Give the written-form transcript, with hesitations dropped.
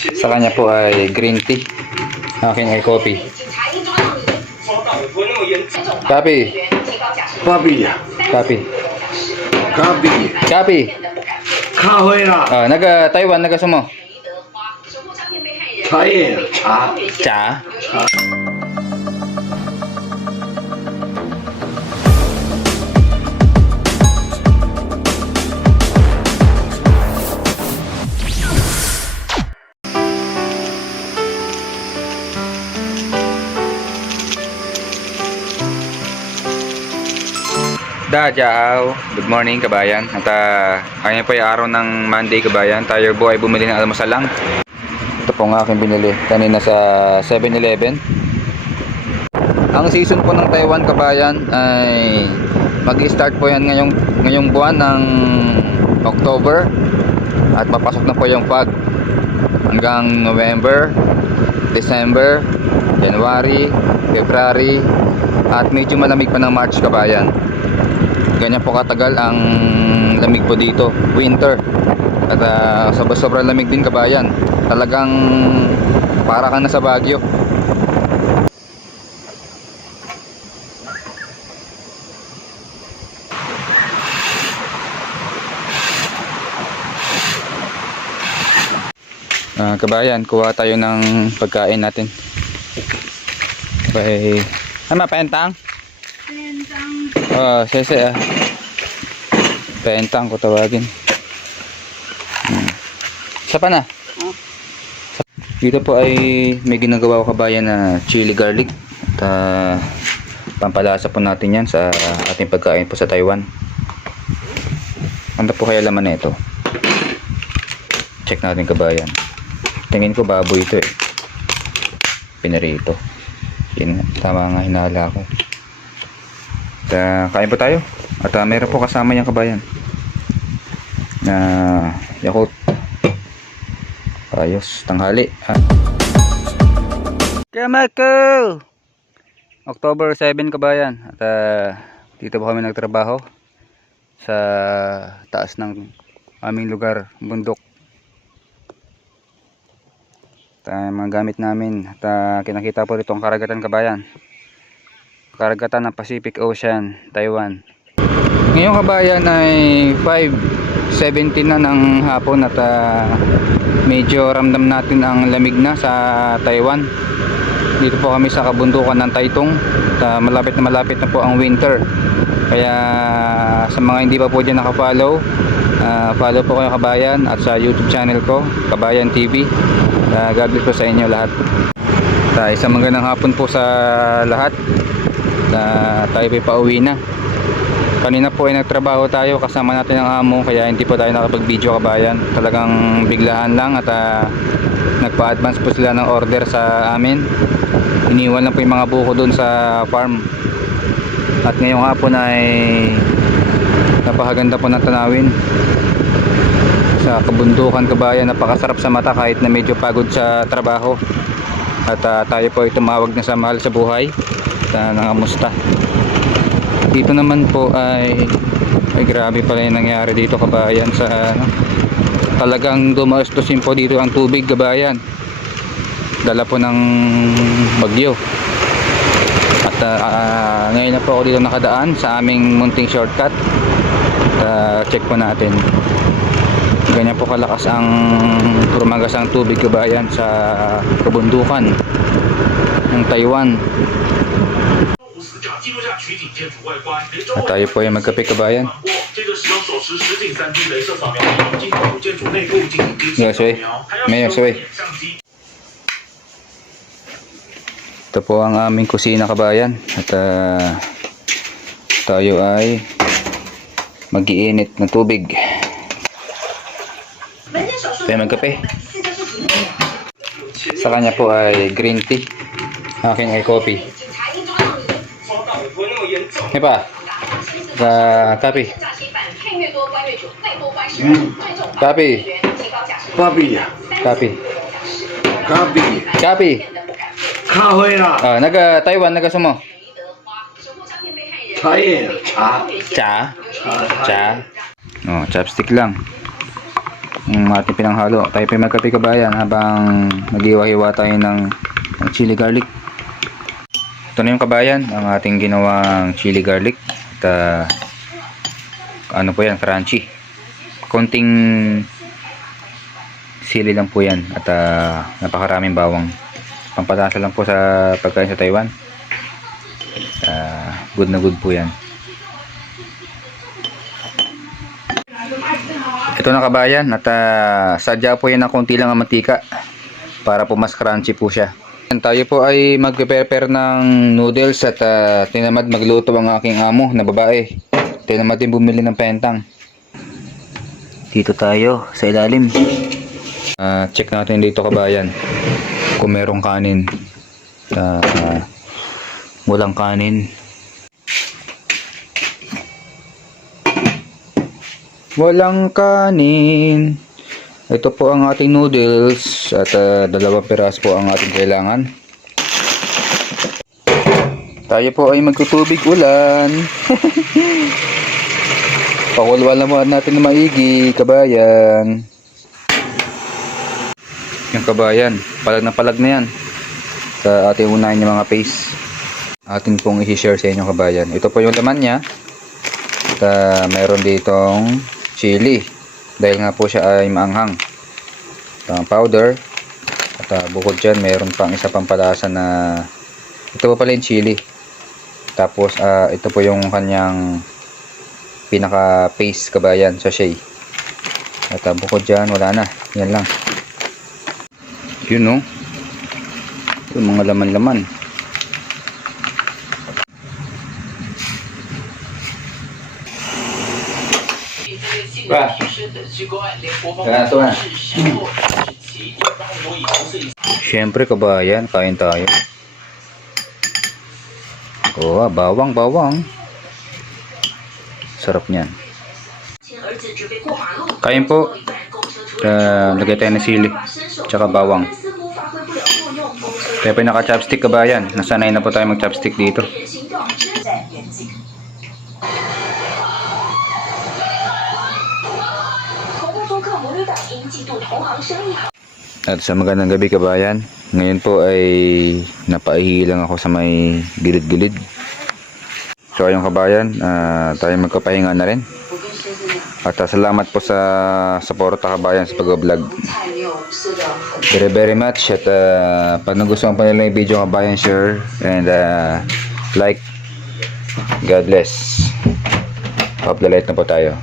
Sa kanya po ay green tea. Aking ay coffee. Copy. Copy 呀 Copy. ，copy， Copy. 咖啡啦， Naga Taiwan, naga sumo. 茶叶茶 Cha. 茶。 Dajaw. Good morning kabayan. At ngayon po ay araw ng Monday kabayan. Tayo po ay bumili ng almusal lang. Ito po ang aking binili kanina sa 7-Eleven. Ang season po ng Taiwan kabayan ay mag-start po yan ngayong buwan ng October. At papasok na po yung fog hanggang November, December, January, February, at medyo malamig pa ng March kabayan. Ganyan po katagal ang lamig po dito, winter. At sobrang lamig din kabayan. Talagang para kang nasa Baguio. Kabayan, kuha tayo ng pagkain natin. Bye. Ano, paentang? Sese paentang ko tawagin. Isa pa na. Dito po ay may ginagawa ko kabayan na chili garlic. At pampalasa po natin yan sa ating pagkain po sa Taiwan. Ano po kaya laman na ito? Check natin kabayan. Tingin ko baboy ito eh. Pinarito. Yun, tama nga hinala ko. Kain po tayo. At meron po kasama niyang kabayan na Yakult. Ayos, tanghali. Kamako! October 7 kabayan. At dito po kami nagtrabaho sa taas ng aming lugar, bundok. At mga gamit namin. At kinakita po dito ang karagatan kabayan. Karagatan ng Pacific Ocean, Taiwan. Ngayong kabayan ay 5:17 na ng hapon at medyo ramdam natin ang lamig na sa Taiwan. Dito po kami sa kabundukan ng Taitung. At malapit na po ang winter. Kaya sa mga hindi pa po dyan nakafollow, follow po kayo kabayan at sa YouTube channel ko, Kabayan TV. God bless po sa inyo lahat. Isang magandang hapon po sa lahat. Tayo po pauwi na. Kanina po ay nagtrabaho tayo, kasama natin ang amo, kaya hindi po tayo nakapag-video kabayan. Talagang biglaan lang at nagpa-advance po sila ng order sa amin. Iniwan lang po yung mga buko doon sa farm. At ngayong hapon ay napakaganda po ng tanawin sa kabundukan kabayan. Napakasarap sa mata kahit na medyo pagod sa trabaho. At tayo po ay tumawag na sa mahal sa buhay. Nangamusta. Dito naman po ay grabe pala yung nangyari dito kabayan sa talagang dumastusin po dito ang tubig kabayan. Dala po ng bagyo. At ngayon na po ako dito nakadaan sa aming munting shortcut. Check po natin. Ganyan po kalakas ang tumagas ang tubig kabayan sa kabundukan ng Taiwan. At tayo po ay magkape kabayan. Ito po ang aming kusina kabayan. At tayo ay mag-iinit ng tubig. Tayo magkape. Sa kanya po ay green tea. Aking ay coffee. Hepa. Copy. Copy. Copy 呀 Copy.，copy， Copy. 咖啡啦， Naga Taiwan, naga sumo. 茶叶茶 Cha. 茶 Cha. Chopstick lang. Ang ating pinanghalo. Tayo pa magkape kabayan habang nag-iwa-hiwa tayo ng chili garlic. Ito na yung kabayan, ang ating ginawang chili garlic. At ano po yan, crunchy. Konting sili lang po yan at napakaraming bawang. Pampalasa lang po sa pagkain sa Taiwan. Good na good po yan. Ito na kabayan at sadya po yan ng konti lang ang mantika para po mas crunchy po siya. Tayo po ay mag-prepare ng noodles at tinamad magluto ang aking amo na babae. Tinamad din bumili ng pentang. Dito tayo sa ilalim. Check natin dito kabayan kung merong kanin. Walang kanin. Walang kanin. Ito po ang ating noodles at 2 piraso po ang ating kailangan. Tayo po ay magtutubig ulan. Pakulwal naman natin na maigi, kabayan. Yung kabayan, palag na yan sa ating unahin yung mga paste. Atin pong i-share sa inyo kabayan. Ito po yung laman niya. At mayroon ditong chili dahil nga po siya ay maanghang. Powder. At bukod dyan mayroon pang isa pang palasa na ito po pala yung chili. Tapos ito po yung kanyang pinaka paste kabayan, sachet. At bukod dyan wala na. Yan lang. Yun no. Yung mga laman-laman. Ba? Ito na. Siyempre kabayan, kain tayo. Bawang. Sarap niyan. Kain po. Lagay tayo ng sili. Tsaka bawang. Tayo pa yung naka-chopstick kabayan. Nasanay na po tayo mag-chopstick dito. At sa magandang gabi kabayan, ngayon po ay napaihilang ako sa may gilid-gilid. So ayun kabayan, tayo magkapahinga na rin. At salamat po sa suporta kabayan sa pag-vlog. Very much. At pag nagustuhan pa nila yung video kabayan, share and like. God bless. Hope the light na po tayo.